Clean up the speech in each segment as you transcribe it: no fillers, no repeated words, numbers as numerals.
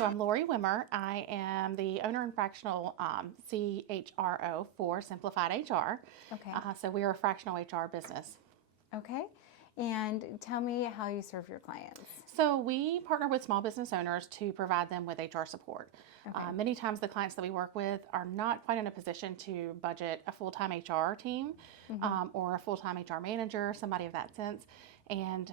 So I'm Lori Wimmer. I am the owner and fractional CHRO for Simplified HR. Okay. So we are a fractional HR business. Okay. And tell me how you serve your clients. So we partner with small business owners to provide them with HR support. Okay. Many times the clients that we work with are not quite in a position to budget a full-time HR team or a full-time HR manager, somebody of that sense. And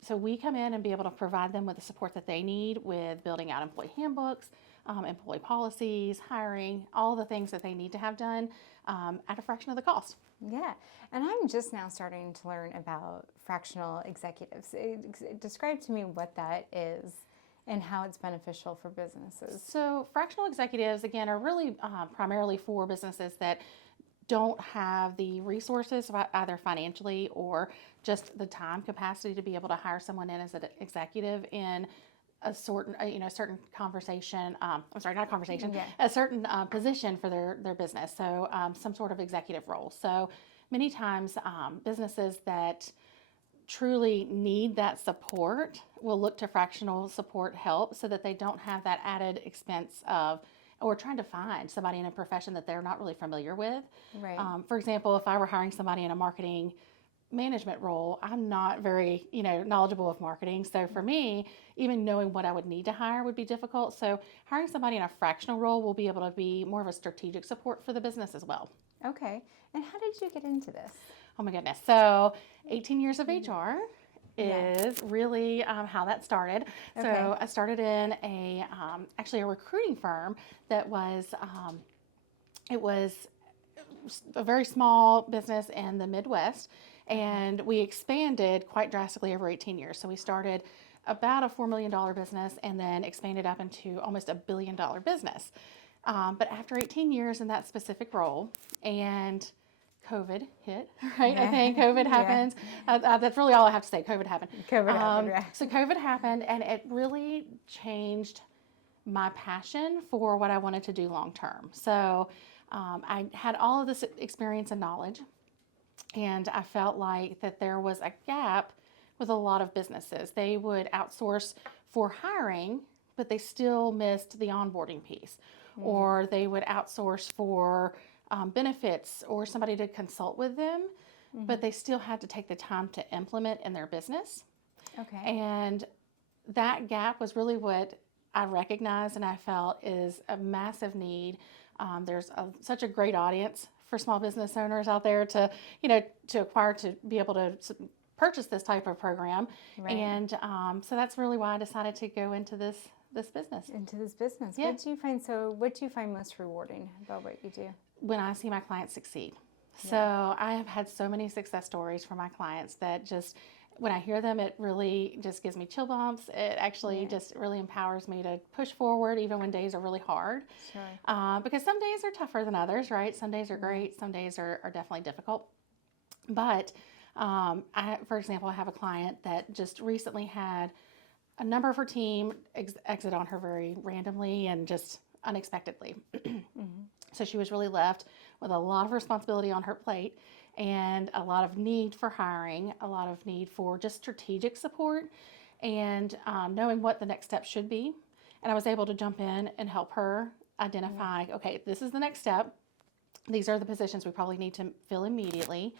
so we come in and be able to provide them with the support that they need with building out employee handbooks, employee policies, hiring, all the things that they need to have done at a fraction of the cost. Yeah. And I'm just now starting to learn about fractional executives. Describe to me what that is and how it's beneficial for businesses. So fractional executives, again, are really primarily for businesses that don't have the resources, either financially or just the time capacity to be able to hire someone in as an executive in a certain conversation. A certain position for their business. So some sort of executive role. So many times businesses that truly need that support will look to fractional support help so that they don't have that added expense of or trying to find somebody in a profession that they're not really familiar with. Right. For example, if I were hiring somebody in a marketing management role, I'm not very, knowledgeable of marketing. So for me, even knowing what I would need to hire would be difficult. So hiring somebody in a fractional role will be able to be more of a strategic support for the business as well. Okay. And how did you get into this? Oh my goodness. So 18 years of HR is really how that started. Okay. So I started in actually a recruiting firm that was, it was a very small business in the Midwest, and we expanded quite drastically over 18 years. So we started about a $4 million business and then expanded up into almost $1 billion business. But after 18 years in that specific role, and COVID hit, right? I think COVID happened. That's really all I have to say. COVID happened. So COVID happened, and it really changed my passion for what I wanted to do long term. So I had all of this experience and knowledge, and I felt like that there was a gap with a lot of businesses. They would outsource for hiring, but they still missed the onboarding piece, or they would outsource for benefits or somebody to consult with them, but they still had to take the time to implement in their business. Okay. And that gap was really what I recognized and I felt is a massive need. There's such a great audience for small business owners out there to acquire, to be able to purchase this type of program. Right. And so that's really why I decided to go into this business. Yeah. What do you find most rewarding about what you do? When I see my clients succeed. So I have had so many success stories from my clients that just, when I hear them, it really just gives me chill bumps. It actually just really empowers me to push forward even when days are really hard. Sure. Because some days are tougher than others, right? Some days are great. Some days are definitely difficult. But for example, I have a client that just recently had a member of her team exit on her very randomly and just unexpectedly. So she was really left with a lot of responsibility on her plate and a lot of need for hiring, a lot of need for just strategic support and knowing what the next step should be. And I was able to jump in and help her identify, okay, this is the next step. These are the positions we probably need to fill immediately.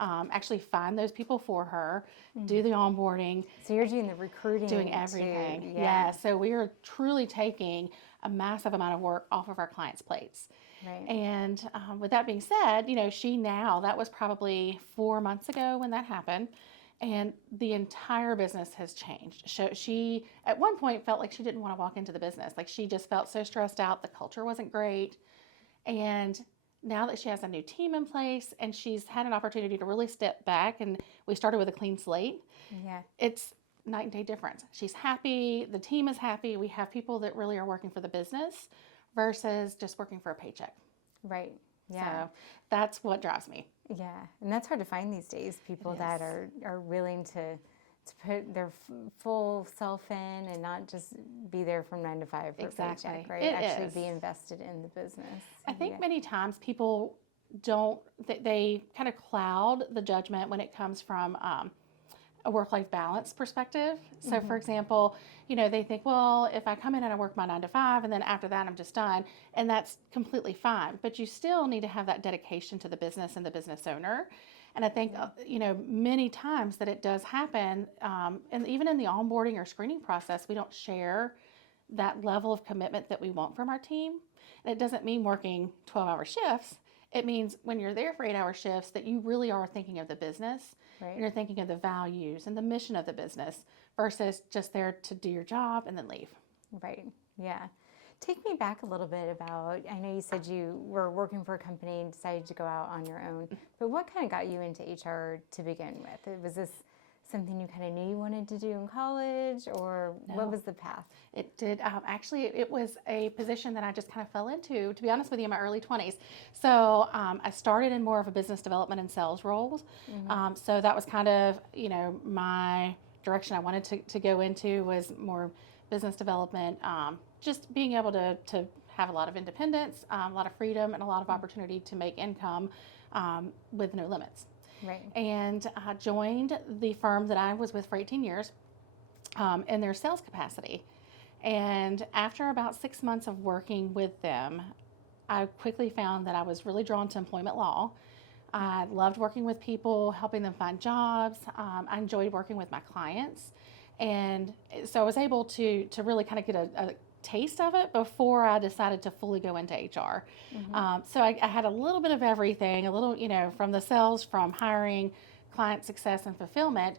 Actually find those people for her, do the onboarding. So you're doing the recruiting. Doing everything. Too. Yeah. So we are truly taking a massive amount of work off of our clients' plates. Right. And with that being said, that was probably 4 months ago when that happened. And the entire business has changed. So she, at one point, felt like she didn't want to walk into the business. Like she just felt so stressed out. The culture wasn't great. And now that she has a new team in place and she's had an opportunity to really step back, and we started with a clean slate, it's night and day difference. She's happy. The team is happy. We have people that really are working for the business versus just working for a paycheck. Right. Yeah. So that's what drives me. Yeah. And that's hard to find these days, people that are willing to put their full self in and not just be there from 9 to 5 for a paycheck, right? Actually be invested in the business. I think many times people they kind of cloud the judgment when it comes from a work-life balance perspective. So for example, they think, well, if I come in and I work my 9 to 5 and then after that I'm just done, and that's completely fine. But you still need to have that dedication to the business and the business owner. And I think, many times that it does happen, and even in the onboarding or screening process, we don't share that level of commitment that we want from our team. And it doesn't mean working 12-hour shifts. It means when you're there for 8-hour shifts that you really are thinking of the business. Right. And you're thinking of the values and the mission of the business versus just there to do your job and then leave. Right. Yeah. Take me back a little bit about, I know you said you were working for a company and decided to go out on your own, but what kind of got you into HR to begin with? Was this something you kind of knew you wanted to do in college, or what was the path? It did. Actually, it was a position that I just kind of fell into, to be honest with you, in my early 20s. So I started in more of a business development and sales roles. So that was kind of, my direction I wanted to go into was more business development, just being able to have a lot of independence, a lot of freedom, and a lot of opportunity to make income with no limits. Right. And I joined the firm that I was with for 18 years in their sales capacity. And after about 6 months of working with them, I quickly found that I was really drawn to employment law. I loved working with people, helping them find jobs. I enjoyed working with my clients. And so I was able to really kind of get a taste of it before I decided to fully go into HR. So I had a little bit of everything, a little, from the sales, from hiring, client success, and fulfillment.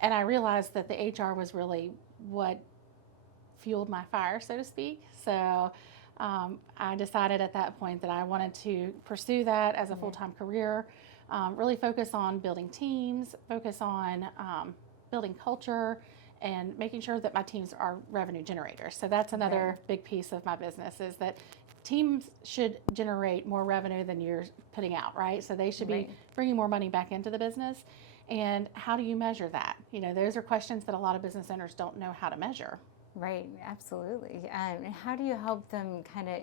And I realized that the HR was really what fueled my fire, so to speak. So I decided at that point that I wanted to pursue that as a full-time career, really focus on building teams, focus on building culture, and making sure that my teams are revenue generators. So that's another big piece of my business, is that teams should generate more revenue than you're putting out, right? So they should be bringing more money back into the business. And how do you measure that? Those are questions that a lot of business owners don't know how to measure. Right, absolutely. And how do you help them kind of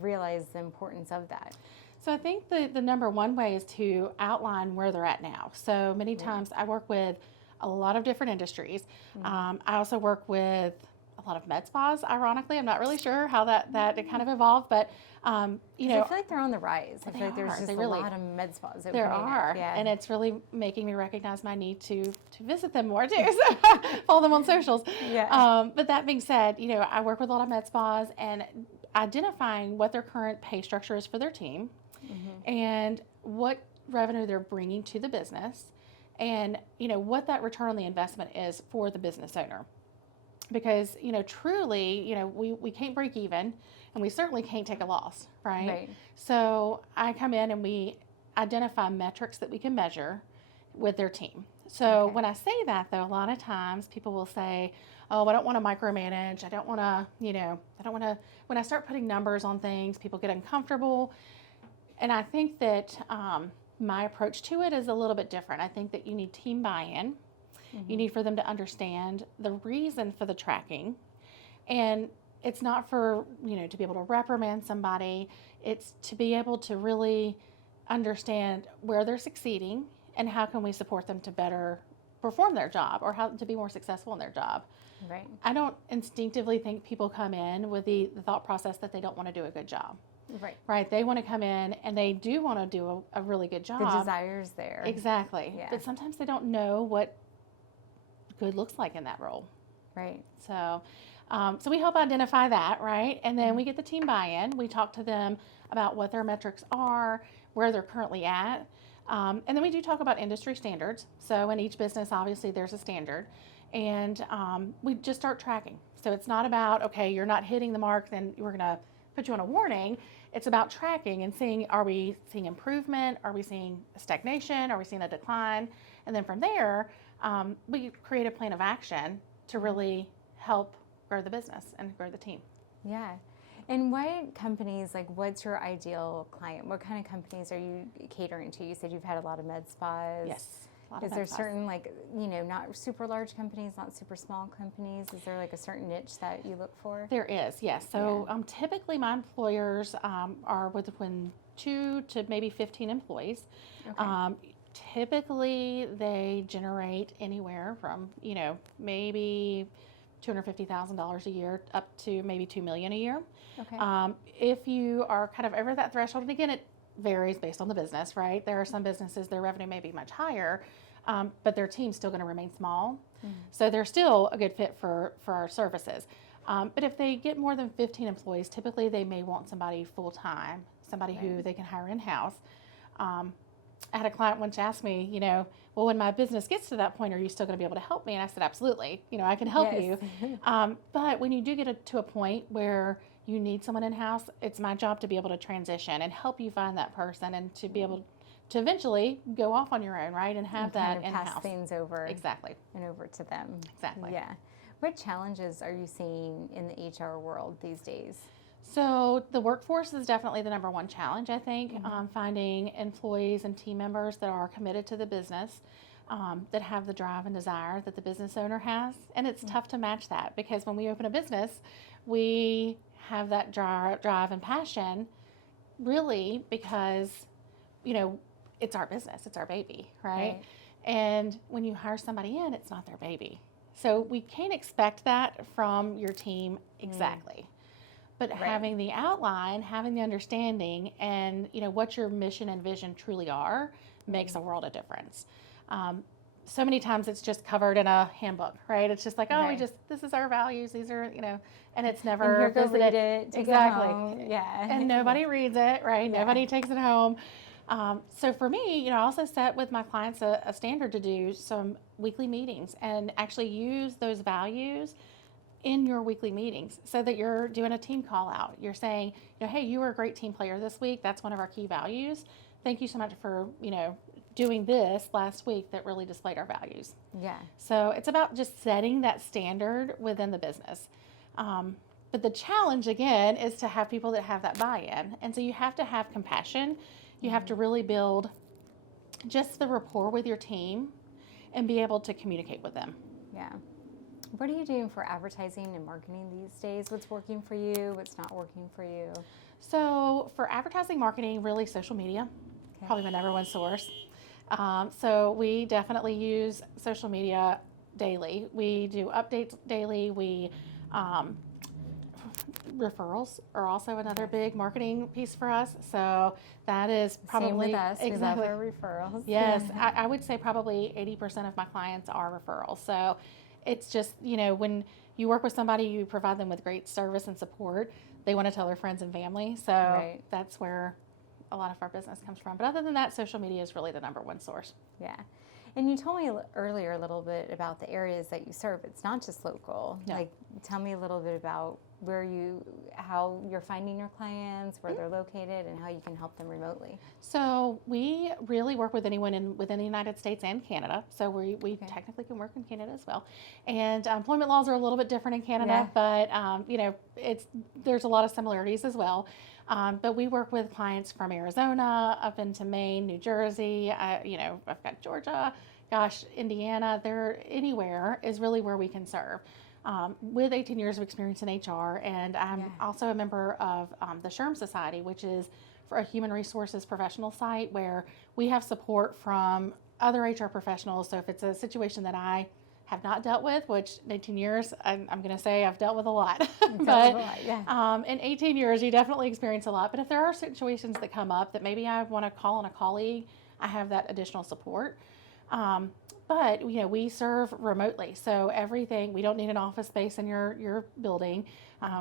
realize the importance of that? So I think the number one way is to outline where they're at now. So many times I work with a lot of different industries. I also work with a lot of med spas, ironically. I'm not really sure how that kind of evolved, but I feel like they're on the rise. I feel like there's just a lot of med spas opening. There are, and it's really making me recognize my need to visit them more too. So follow them on socials. But that being said, I work with a lot of med spas, and identifying what their current pay structure is for their team, and what revenue they're bringing to the business, and what that return on the investment is for the business owner. Because truly, we can't break even, and we certainly can't take a loss, right? So I come in and we identify metrics that we can measure with their team. So when I say that, though, a lot of times people will say, oh, I don't want to micromanage. I don't want to, when I start putting numbers on things, people get uncomfortable. And I think that my approach to it is a little bit different. I think that you need team buy-in. You need for them to understand the reason for the tracking. And it's not for, to be able to reprimand somebody. It's to be able to really understand where they're succeeding and how can we support them to better perform their job, or how to be more successful in their job. Right. I don't instinctively think people come in with the thought process that they don't want to do a good job. Right. They want to come in and they do want to do a really good job. The desire's there. Exactly. But sometimes they don't know what good looks like in that role. Right. So we help identify that, right? And then we get the team buy-in. We talk to them about what their metrics are, where they're currently at. And then we do talk about industry standards. So in each business, obviously, there's a standard. And we just start tracking. So it's not about, okay, you're not hitting the mark, then we're going to put you on a warning. It's about tracking and seeing, are we seeing improvement? Are we seeing stagnation? Are we seeing a decline? And then from there, we create a plan of action to really help grow the business and grow the team. Yeah. And what companies, what's your ideal client? What kind of companies are you catering to? You said you've had a lot of med spas. Yes. Is there certain, not super large companies, not super small companies? Is there a certain niche that you look for? There is, yes. So typically my employers are between 2 to maybe 15 employees. Typically, they generate anywhere from, maybe $250,000 a year up to maybe $2 million a year. Okay. If you are kind of over that threshold, and again, it varies based on the business, right? There are some businesses, their revenue may be much higher, but their team's still going to remain small. So they're still a good fit for our services. But if they get more than 15 employees, typically they may want somebody full-time, somebody who they can hire in-house. I had a client once ask me, well, when my business gets to that point, are you still going to be able to help me? And I said, absolutely. I can help you. But when you do get to a point where you need someone in-house, it's my job to be able to transition and help you find that person and to be able to eventually go off on your own, right? And have that in-house. Pass things over. Exactly. And over to them. Exactly. Yeah. What challenges are you seeing in the HR world these days? So the workforce is definitely the number one challenge, I think. Finding employees and team members that are committed to the business, that have the drive and desire that the business owner has. And it's tough to match that because when we open a business, we have that drive and passion really because, it's our business, it's our baby, right? And when you hire somebody in, it's not their baby. So we can't expect that from your team exactly. But having the outline, having the understanding, and what your mission and vision truly are makes a world of difference. So many times it's just covered in a handbook, right? It's just like, this is our values. These are, and it's never and here, go read it. Exactly. Yeah. And nobody reads it, right? Yeah. Nobody takes it home. So for me, I also set with my clients a standard to do some weekly meetings and actually use those values in your weekly meetings so that you're doing a team call out. You're saying, hey, you were a great team player this week. That's one of our key values. Thank you so much for, doing this last week that really displayed our values. Yeah. So it's about just setting that standard within the business. But the challenge, again, is to have people that have that buy-in. And so you have to have compassion. You have to really build just the rapport with your team and be able to communicate with them. Yeah. What are you doing for advertising and marketing these days? What's working for you? What's not working for you? So for advertising, marketing, really social media, probably my number one source. So we definitely use social media daily. We do updates daily. We referrals are also another big marketing piece for us. So that is probably same with us. Exactly. We love our referrals. Yes, I would say probably 80% of my clients are referrals. So it's just, when you work with somebody, you provide them with great service and support. They want to tell their friends and family. So that's where a lot of our business comes from. But other than that, social media is really the number one source. Yeah. And you told me earlier a little bit about the areas that you serve. It's not just local. No. Like, tell me a little bit about how you're finding your clients, where they're located, and how you can help them remotely. So we really work with anyone within the United States and Canada. So we technically can work in Canada as well. And employment laws are a little bit different in Canada, but there's a lot of similarities as well. But we work with clients from Arizona up into Maine, New Jersey. I've got Georgia, Indiana. Anywhere is really where we can serve. With 18 years of experience in HR, and I'm also a member of the SHRM Society, which is for a human resources professional site where we have support from other HR professionals. So if it's a situation that I have not dealt with, which in 18 years, I'm going to say I've dealt with a lot. But in 18 years, you definitely experience a lot. But if there are situations that come up that maybe I want to call on a colleague, I have that additional support. But we serve remotely, so everything, we don't need an office space in your building.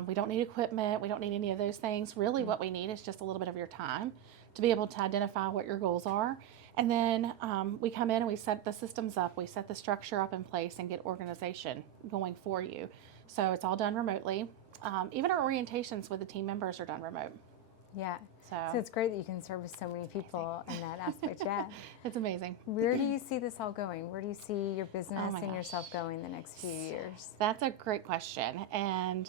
We don't need equipment. We don't need any of those things. Really what we need is just a little bit of your time to be able to identify what your goals are. And then we come in and we set the systems up. We set the structure up in place and get organization going for you. So it's all done remotely. Even our orientations with the team members are done remote. Yeah. So it's great that you can service so many people in that aspect. Yeah. It's amazing. Where do you see this all going? Where do you see your business and yourself going the next few years? That's a great question. And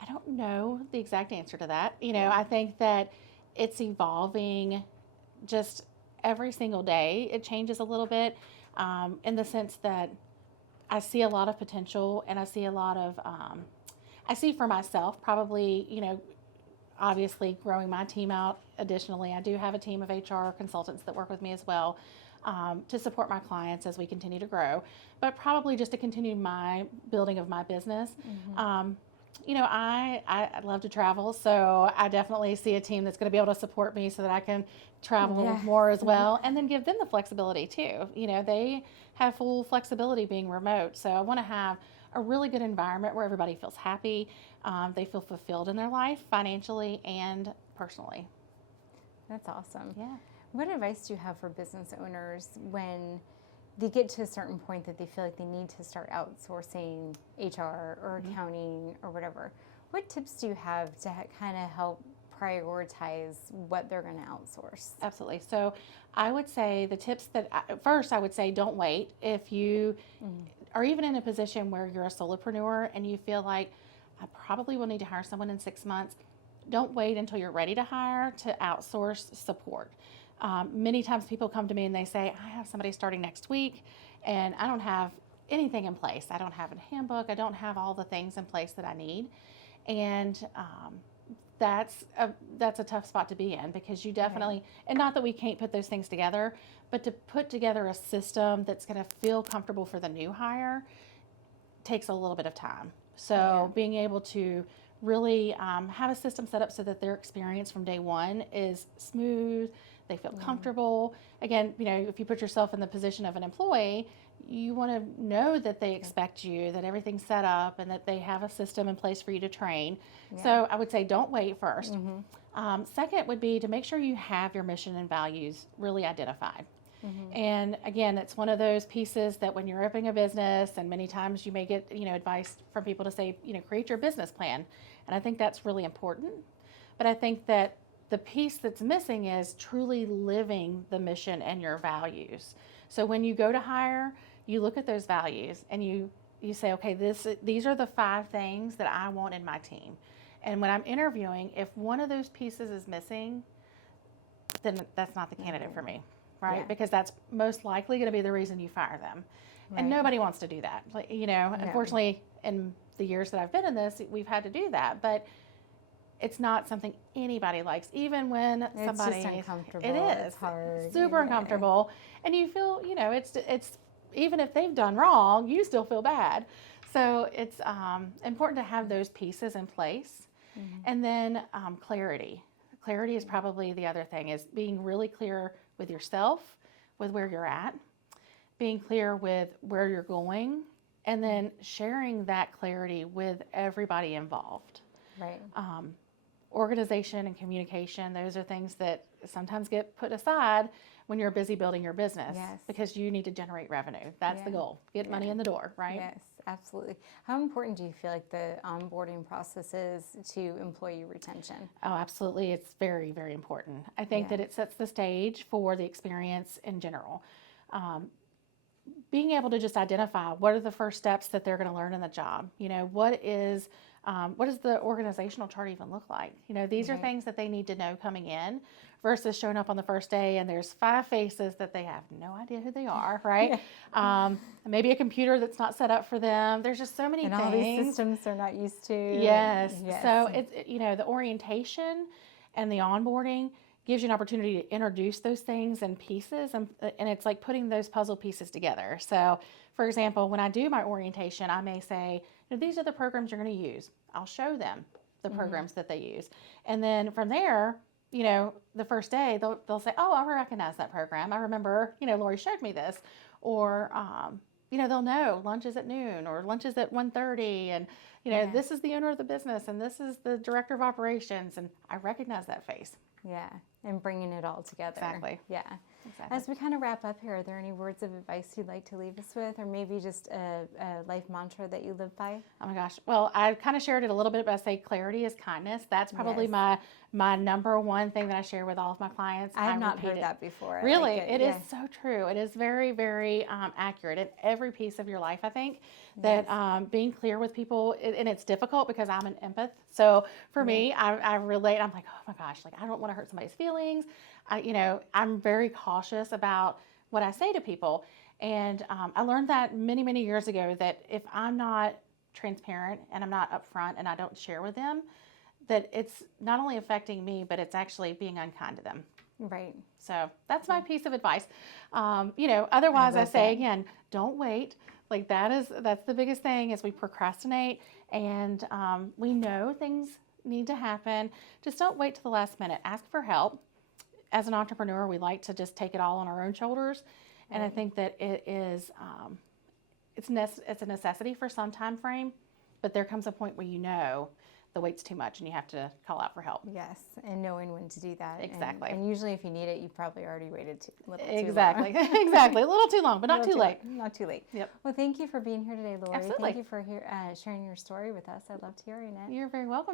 I don't know the exact answer to that. I think that it's evolving just every single day. It changes a little bit in the sense that I see a lot of potential, and I see a lot of, I see for myself probably, obviously growing my team out. Additionally, I do have a team of HR consultants that work with me as well. to support my clients as we continue to grow, but probably just to continue my building of my business. I love to travel, so I definitely see a team that's going to be able to support me so that I can travel more as well, and then give them the flexibility too. They have full flexibility being remote, so I want to have a really good environment where everybody feels happy, they feel fulfilled in their life financially and personally. That's awesome. Yeah. What advice do you have for business owners when they get to a certain point that they feel like they need to start outsourcing HR or accounting or whatever? What tips do you have to kind of help prioritize what they're going to outsource? Absolutely. So I would say the tips first I would say don't wait. If you are even in a position where you're a solopreneur and you feel like I probably will need to hire someone in 6 months, don't wait until you're ready to hire to outsource support. Many times people come to me and they say, I have somebody starting next week and I don't have anything in place. I don't have a handbook. I don't have all the things in place that I need. And that's a tough spot to be in, because you definitely, and not that we can't put those things together, but to put together a system that's going to feel comfortable for the new hire takes a little bit of time. So being able to really have a system set up so that their experience from day one is smooth, they feel comfortable. Again, if you put yourself in the position of an employee, you want to know that they expect you, that everything's set up, and that they have a system in place for you to train. So I would say don't wait first. Second would be to make sure you have your mission and values really identified. And again, it's one of those pieces that when you're opening a business, and many times you may get advice from people to say, create your business plan. And I think that's really important. But I think that the piece that's missing is truly living the mission and your values. So when you go to hire, you look at those values and you say, okay, these are the 5 things that I want in my team. And when I'm interviewing, if one of those pieces is missing, then that's not the candidate for me, right? Because that's most likely going to be the reason you fire them. And nobody wants to do that. Unfortunately, in the years that I've been in this, we've had to do that. But it's not something anybody likes, even when somebody. It's just uncomfortable. It is. It's hard. Super uncomfortable. And you feel, it's even if they've done wrong, you still feel bad. So it's important to have those pieces in place. And then clarity. Clarity is probably the other thing, is being really clear with yourself, with where you're at, being clear with where you're going, and then sharing that clarity with everybody involved. Right. Organization and communication, those are things that sometimes get put aside when you're busy building your business, because you need to generate revenue. That's the goal. Get money in the door, right? Yes, absolutely. How important do you feel like the onboarding process is to employee retention? Oh, absolutely. It's very, very important. I think that it sets the stage for the experience in general. Being able to just identify what are the first steps that they're going to learn in the job. What does the organizational chart even look like? These are things that they need to know coming in, versus showing up on the first day and there's 5 faces that they have no idea who they are, right? Maybe a computer that's not set up for them. There's just so many things. And all these systems they're not used to. Yes. So it's, the orientation and the onboarding gives you an opportunity to introduce those things and pieces, and it's like putting those puzzle pieces together. So, for example, when I do my orientation, I may say, these are the programs you're going to use. I'll show them the programs that they use. And then from there, the first day, they'll say, oh, I recognize that program. I remember, Lori showed me this. Or, they'll know lunch is at noon or lunch is at 1:30. And, this is the owner of the business and this is the director of operations. And I recognize that face. Yeah, and bringing it all together. Exactly. Yeah. Exactly. As we kind of wrap up here, are there any words of advice you'd like to leave us with, or maybe just a life mantra that you live by? Oh my gosh. Well, I kind of shared it a little bit, but I say clarity is kindness. That's probably my number one thing that I share with all of my clients. I have not heard that before. Really? It is so true. It is very, very accurate in every piece of your life, I think, that being clear with people, and it's difficult because I'm an empath. So for me, I relate. I'm like, oh my gosh, I don't want to hurt somebody's feelings. I'm very cautious about what I say to people. And I learned that many, many years ago, that if I'm not transparent and I'm not upfront and I don't share with them, that it's not only affecting me, but it's actually being unkind to them. Right. So that's my piece of advice. Otherwise I say, again, don't wait. Like that's the biggest thing is we procrastinate and we know things need to happen. Just don't wait till the last minute. Ask for help. As an entrepreneur, we like to just take it all on our own shoulders. And I think that it is, it's a necessity for some time frame, but there comes a point where the wait's too much and you have to call out for help. Yes, and knowing when to do that. Exactly. And usually if you need it, you've probably already waited a little too Exactly. long. Exactly. A little too long, but not too late. Not too late. Yep. Well, thank you for being here today, Lori. Absolutely. Thank you for sharing your story with us. I'd love to hear it. You're very welcome.